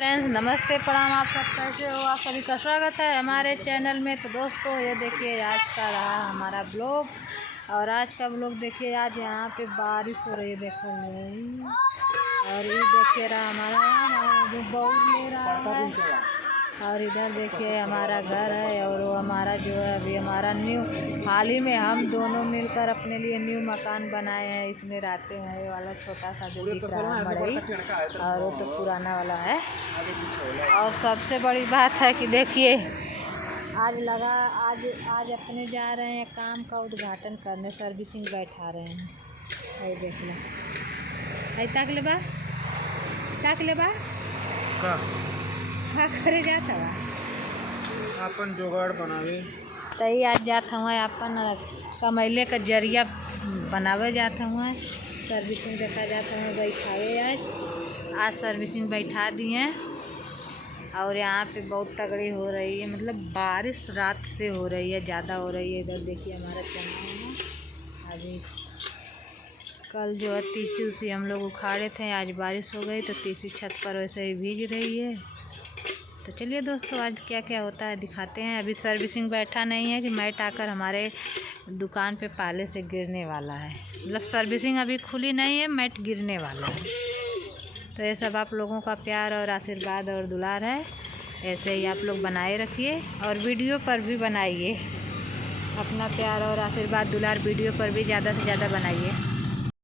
Friends नमस्ते प्रणाम। आप सब कैसे हो? आप सभी का स्वागत है हमारे चैनल में। तो दोस्तों ये देखिए आज का रहा हमारा ब्लॉग, और आज का ब्लॉग देखिए आज यहाँ पे बारिश हो रही है, देखो और ये देखिए रहा हमारा जो बहुत ले रहा है, और इधर देखिए हमारा घर है, और वो हमारा जो है अभी हमारा न्यू हाल ही में हम दोनों मिलकर अपने लिए न्यू मकान बनाए हैं। इसमें रहते हैं, ये वाला छोटा सा जो दिख रहा है मड़ई, और वो तो पुराना वाला है। और सबसे बड़ी बात है कि देखिए आज अपने जा रहे हैं काम का उद्घाटन करने, सर्विसिंग बैठा रहे हैं। और देख लो तक ले बा का करे जाता बा अपन जुगाड़ बनावे तई आज जाता हुआ अपन कमैले का जरिया बनावे जाता हुआ, सर्विसिंग देखा जाता है बैठावे। आज सर्विसिंग बैठा दिए, और यहाँ पे बहुत तगड़ी हो रही है, मतलब बारिश रात से हो रही है, ज़्यादा हो रही है। इधर देखिए हमारा चना है, अभी कल जो है तीसी उसी हम लोग उखाड़े थे, आज बारिश हो गई तो तीसी छत पर वैसे ही भीग रही है। तो चलिए दोस्तों आज क्या क्या होता है दिखाते हैं। अभी सर्विसिंग बैठा नहीं है कि मैट आकर हमारे दुकान पे पाले से गिरने वाला है, मतलब सर्विसिंग अभी खुली नहीं है, मैट गिरने वाला है। तो ये सब आप लोगों का प्यार और आशीर्वाद और दुलार है, ऐसे ही आप लोग बनाए रखिए, और वीडियो पर भी बनाइए। अपना प्यार और आशीर्वाद दुलार वीडियो पर भी ज़्यादा से ज़्यादा बनाइए।